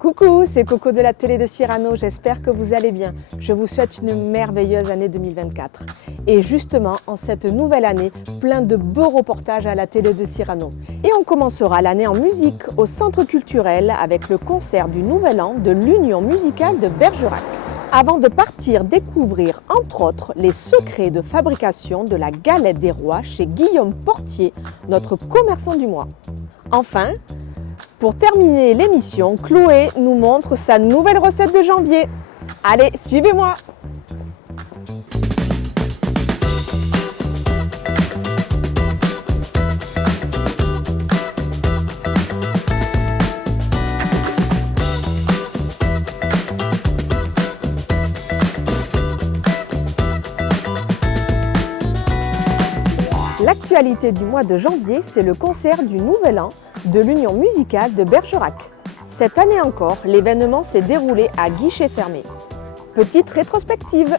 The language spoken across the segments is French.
Coucou, c'est Coco de la télé de Cyrano, j'espère que vous allez bien. Je vous souhaite une merveilleuse année 2024. Et justement, en cette nouvelle année, plein de beaux reportages à la télé de Cyrano. Et on commencera l'année en musique au Centre culturel avec le concert du Nouvel An de l'Union musicale de Bergerac. Avant de partir découvrir, entre autres, les secrets de fabrication de la galette des rois chez Guillaume Portier, notre commerçant du mois. Enfin, pour terminer l'émission, Chloé nous montre sa nouvelle recette de janvier. Allez, suivez-moi! L'actualité du mois de janvier, c'est le concert du Nouvel An de l'Union musicale de Bergerac. Cette année encore, l'événement s'est déroulé à guichet fermé. Petite rétrospective.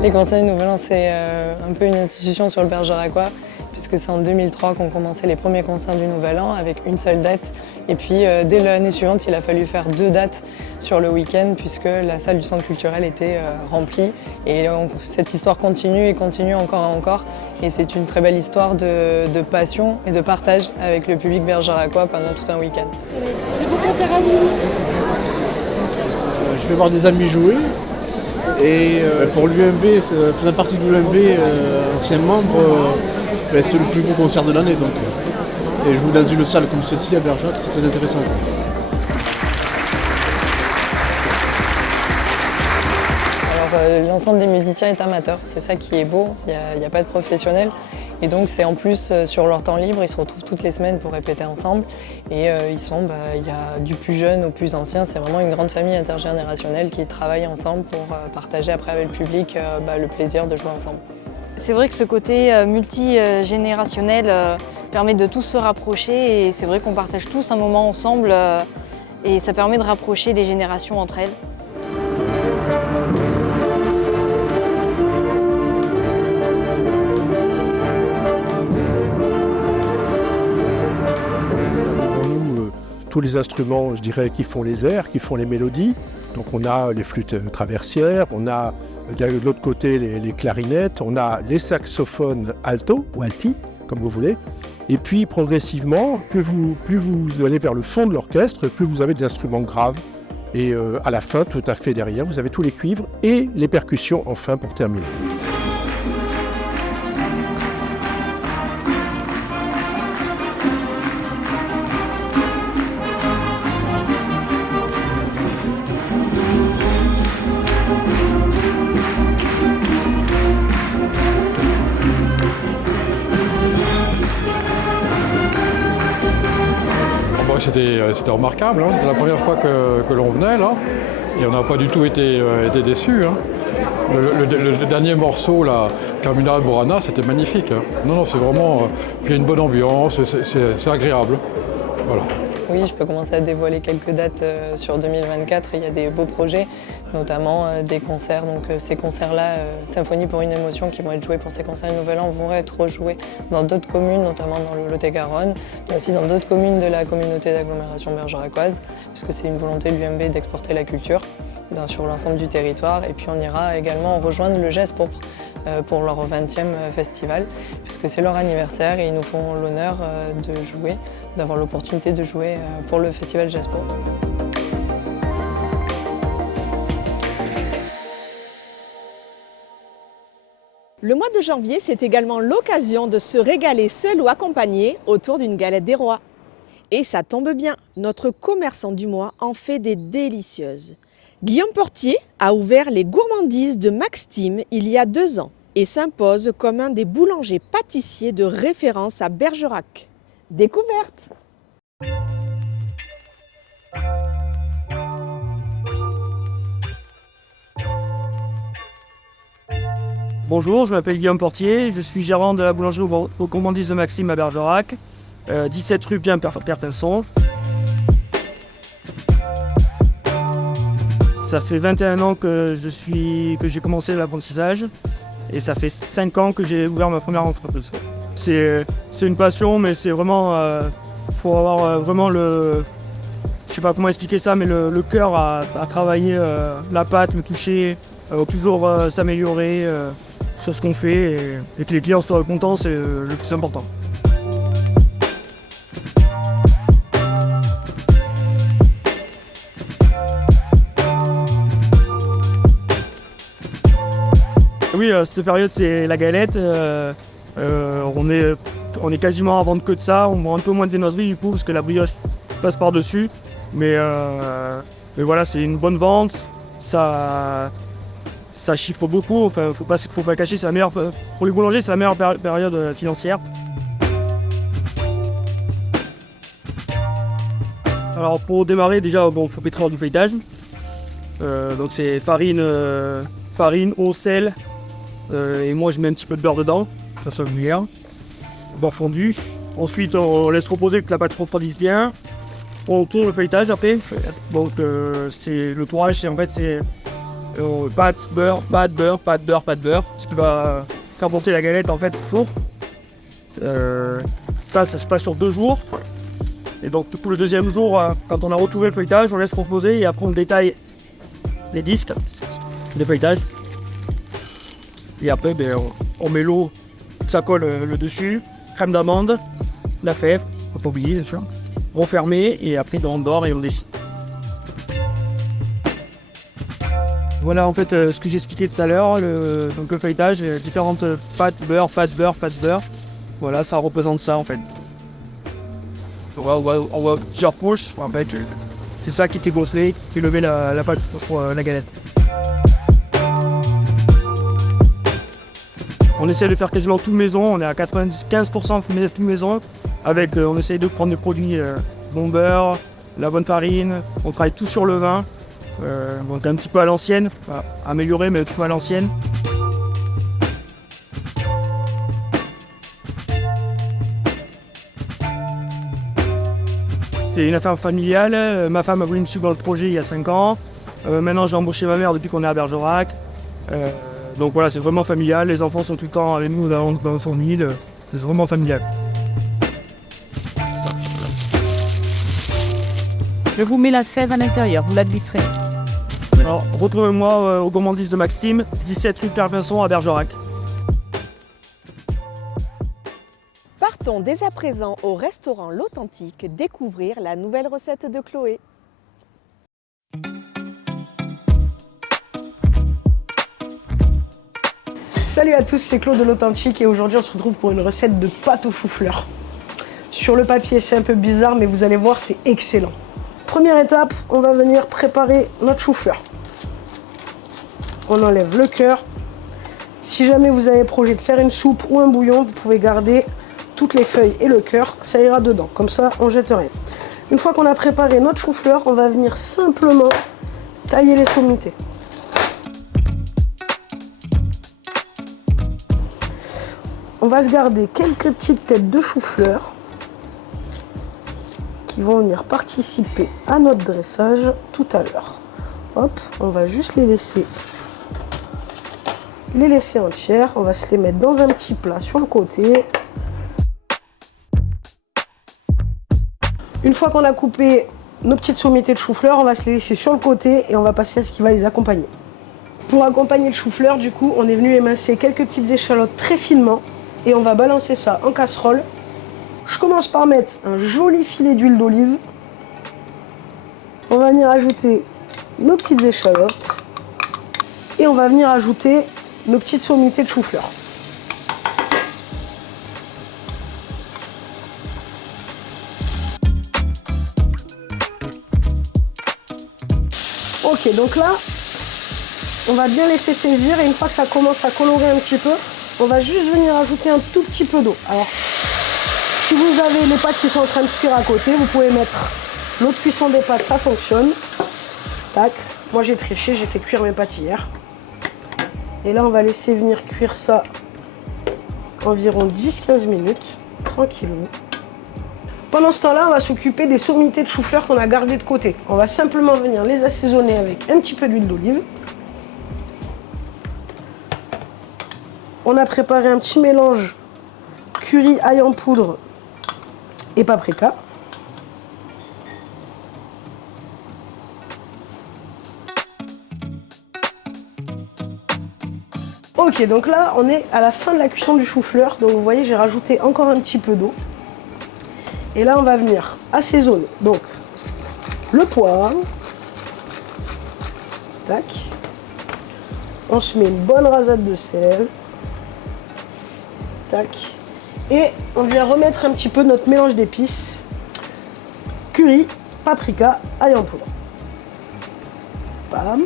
Les concerts du Nouvel An, c'est un peu une institution sur le Bergeracois, puisque c'est en 2003 qu'on commençait les premiers concerts du Nouvel An avec une seule date. Et puis dès l'année suivante, il a fallu faire 2 dates sur le week-end, puisque la salle du centre culturel était remplie. Et cette histoire continue et continue encore et encore. Et c'est une très belle histoire de passion et de partage avec le public bergeracois pendant tout un week-end. Bon concert à vous. Je vais voir des amis jouer. Et pour l'UMB, faisant partie de l'UMB, ancien membre, c'est le plus beau concert de l'année. Et jouer dans une salle comme celle-ci à Bergerac, c'est très intéressant. L'ensemble des musiciens est amateur, c'est ça qui est beau, il n'y a pas de professionnels. Et donc c'est en plus sur leur temps libre, ils se retrouvent toutes les semaines pour répéter ensemble. Et il y a du plus jeune au plus ancien, c'est vraiment une grande famille intergénérationnelle qui travaille ensemble pour partager après avec le public le plaisir de jouer ensemble. C'est vrai que ce côté multigénérationnel permet de tous se rapprocher et c'est vrai qu'on partage tous un moment ensemble et ça permet de rapprocher les générations entre elles. Tous les instruments, je dirais, qui font les airs, qui font les mélodies. Donc on a les flûtes traversières, on a de l'autre côté les clarinettes, on a les saxophones alto ou alti, comme vous voulez. Et puis progressivement, plus vous allez vers le fond de l'orchestre, plus vous avez des instruments graves. Et à la fin, tout à fait derrière, vous avez tous les cuivres et les percussions enfin pour terminer. C'était remarquable, hein. C'était la première fois que l'on venait là, et on n'a pas du tout été déçus. Hein. Le dernier morceau, là, Carmina Burana, c'était magnifique. Hein. Non, c'est vraiment, il y a une bonne ambiance, c'est agréable. Voilà. Oui, je peux commencer à dévoiler quelques dates sur 2024. Il y a des beaux projets, notamment des concerts. Donc ces concerts-là, Symphonie pour une émotion, qui vont être joués pour ces concerts du Nouvel An, vont être rejoués dans d'autres communes, notamment dans le Lot-et-Garonne, mais aussi dans d'autres communes de la communauté d'agglomération bergeracoise, puisque c'est une volonté de l'UMB d'exporter la culture sur l'ensemble du territoire. Et puis on ira également rejoindre le Jazz Pourpre pour leur 20e festival, puisque c'est leur anniversaire et ils nous font l'honneur de jouer, d'avoir l'opportunité de jouer pour le festival Jazz Pourpre. Le mois de janvier, c'est également l'occasion de se régaler seul ou accompagné autour d'une galette des rois. Et ça tombe bien, notre commerçant du mois en fait des délicieuses. Guillaume Portier a ouvert les gourmandises de Maxime il y a 2 ans et s'impose comme un des boulangers pâtissiers de référence à Bergerac. Découverte! Bonjour, je m'appelle Guillaume Portier, je suis gérant de la boulangerie aux gourmandises de Maxime à Bergerac. 17 rue Perpinçon. Ça fait 21 ans que j'ai commencé l'apprentissage et ça fait 5 ans que j'ai ouvert ma première entreprise. C'est une passion, mais c'est vraiment, faut avoir vraiment je sais pas comment expliquer ça, mais le cœur à travailler la pâte, le toucher, toujours s'améliorer sur ce qu'on fait et que les clients soient contents, c'est le plus important. Oui, cette période c'est la galette. On est quasiment à vendre que de ça. On vend un peu moins de viennoiserie du coup parce que la brioche passe par-dessus. Mais voilà, c'est une bonne vente. Ça chiffre beaucoup. Enfin, faut pas cacher, c'est la meilleure pour les boulangers, c'est la meilleure période financière. Alors pour démarrer déjà, il faut pétrir du feuilletage. Donc c'est farine, eau, sel. Et moi je mets un petit peu de beurre dedans, ça sonne bien. Beurre fondu. Ensuite on laisse reposer que la pâte refroidisse bien. On tourne le feuilletage après. Donc c'est le tourage, c'est en fait c'est pâte, beurre, pâte, beurre, pâte, beurre, pâte, beurre. Ce qui va faire monter la galette en fait au four. Ça se passe sur 2 jours. Et donc du coup le deuxième jour, quand on a retrouvé le feuilletage, on laisse reposer et après on détaille les disques, les feuilletages. Et après, on met l'eau, ça colle le dessus, crème d'amande, la fève, faut pas oublier bien sûr, refermer et après on dort et on dessine. Voilà en fait ce que j'ai expliqué tout à l'heure, donc le feuilletage, différentes pâtes, beurre, face beurre, face beurre. Voilà, ça représente ça en fait. On voit plusieurs couches, en fait, c'est ça qui était gonflé, qui levait la pâte pour la galette. On essaie de faire quasiment tout maison, on est à 95% tout maison. Avec, on essaie de prendre des produits bon beurre, la bonne farine, on travaille tout sur le vin. Donc un petit peu à l'ancienne, amélioré mais tout à l'ancienne. C'est une affaire familiale, ma femme a voulu me suivre dans le projet il y a 5 ans. Maintenant j'ai embauché ma mère depuis qu'on est à Bergerac. Donc voilà, c'est vraiment familial, les enfants sont tout le temps avec nous dans son île, c'est vraiment familial. Je vous mets la fève à l'intérieur, vous la glisserez. Alors, retrouvez-moi au gourmandise de Maxime, 17 rue Perpinçon à Bergerac. Partons dès à présent au restaurant L'Authentique découvrir la nouvelle recette de Chloé. Salut à tous, c'est Claude de l'Authentique et aujourd'hui on se retrouve pour une recette de pâte au chou-fleur. Sur le papier c'est un peu bizarre mais vous allez voir c'est excellent. Première étape, on va venir préparer notre chou-fleur. On enlève le cœur. Si jamais vous avez projet de faire une soupe ou un bouillon, vous pouvez garder toutes les feuilles et le cœur, ça ira dedans. Comme ça, on jette rien. Une fois qu'on a préparé notre chou-fleur, on va venir simplement tailler les sommités. On va se garder quelques petites têtes de chou-fleur qui vont venir participer à notre dressage tout à l'heure. Hop, on va juste les laisser entières. On va se les mettre dans un petit plat sur le côté. Une fois qu'on a coupé nos petites sommités de chou-fleur, on va se les laisser sur le côté et on va passer à ce qui va les accompagner. Pour accompagner le chou-fleur, du coup, on est venu émincer quelques petites échalotes très finement et on va balancer ça en casserole. Je commence par mettre un joli filet d'huile d'olive. On va venir ajouter nos petites échalotes et on va venir ajouter nos petites sommités de chou-fleur. Ok, donc là, on va bien laisser saisir et une fois que ça commence à colorer un petit peu, on va juste venir ajouter un tout petit peu d'eau. Alors, si vous avez les pâtes qui sont en train de cuire à côté, vous pouvez mettre l'eau de cuisson des pâtes, ça fonctionne. Tac, moi j'ai triché, j'ai fait cuire mes pâtes hier. Et là, on va laisser venir cuire ça environ 10-15 minutes, tranquillement. Pendant ce temps-là, on va s'occuper des sommités de chou-fleur qu'on a gardées de côté. On va simplement venir les assaisonner avec un petit peu d'huile d'olive. On a préparé un petit mélange curry, ail en poudre et paprika. Ok, donc là, on est à la fin de la cuisson du chou-fleur. Donc vous voyez, j'ai rajouté encore un petit peu d'eau. Et là, on va venir assaisonner. Donc, le poivre. Tac. On se met une bonne rasade de sel. Tac. Et on vient remettre un petit peu notre mélange d'épices. Curry, paprika, ail en poudre. Bam.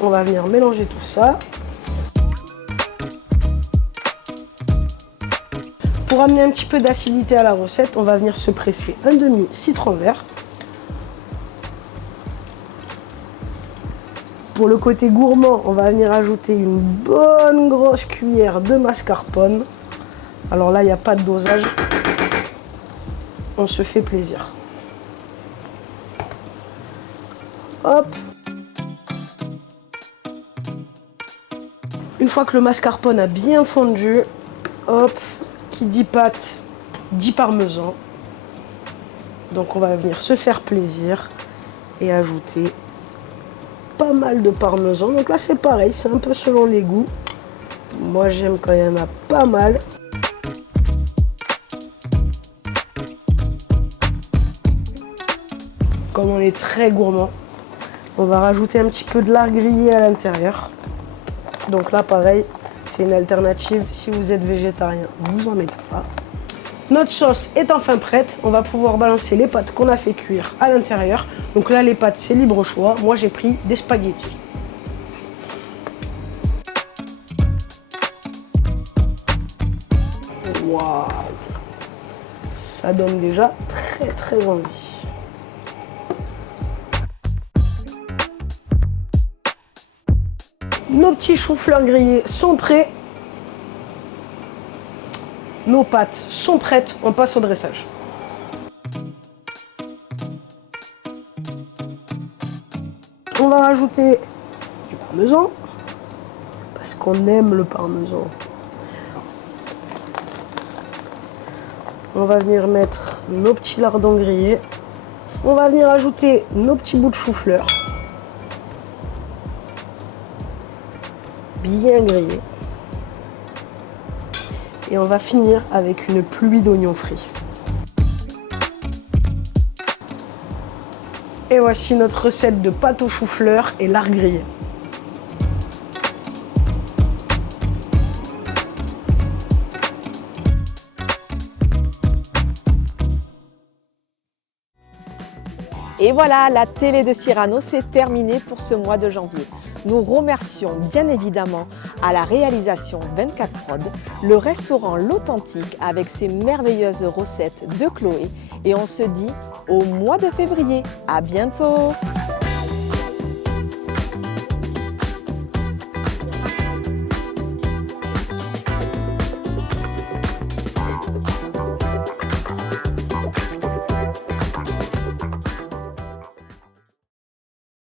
On va venir mélanger tout ça. Pour amener un petit peu d'acidité à la recette, on va venir se presser un demi citron vert. Pour le côté gourmand, on va venir ajouter une bonne grosse cuillère de mascarpone. Alors là, il n'y a pas de dosage. On se fait plaisir. Hop. Une fois que le mascarpone a bien fondu, hop. Qui dit pâte, dit parmesan. Donc on va venir se faire plaisir et ajouter pas mal de parmesan. Donc là c'est pareil, c'est un peu selon les goûts. Moi j'aime quand il y en a pas mal. Comme on est très gourmand, on va rajouter un petit peu de lard grillé à l'intérieur. Donc là pareil, c'est une alternative. Si vous êtes végétarien, vous en mettez pas. Notre sauce est enfin prête. On va pouvoir balancer les pâtes qu'on a fait cuire à l'intérieur. Donc là, les pâtes, c'est libre choix. Moi, j'ai pris des spaghettis. Waouh! Ça donne déjà très envie. Nos petits choux-fleurs grillés sont prêts. Nos pâtes sont prêtes. On passe au dressage. On va rajouter du parmesan parce qu'on aime le parmesan. On va venir mettre nos petits lardons grillés. On va venir ajouter nos petits bouts de chou-fleur. Bien grillé. Et on va finir avec une pluie d'oignons frits. Et voici notre recette de pâte au chou-fleur et lard grillé. Et voilà, la télé de Cyrano, c'est terminé pour ce mois de janvier. Nous remercions bien évidemment à la réalisation 24 Prod, le restaurant L'Authentique avec ses merveilleuses recettes de Chloé. Et on se dit au mois de février. À bientôt!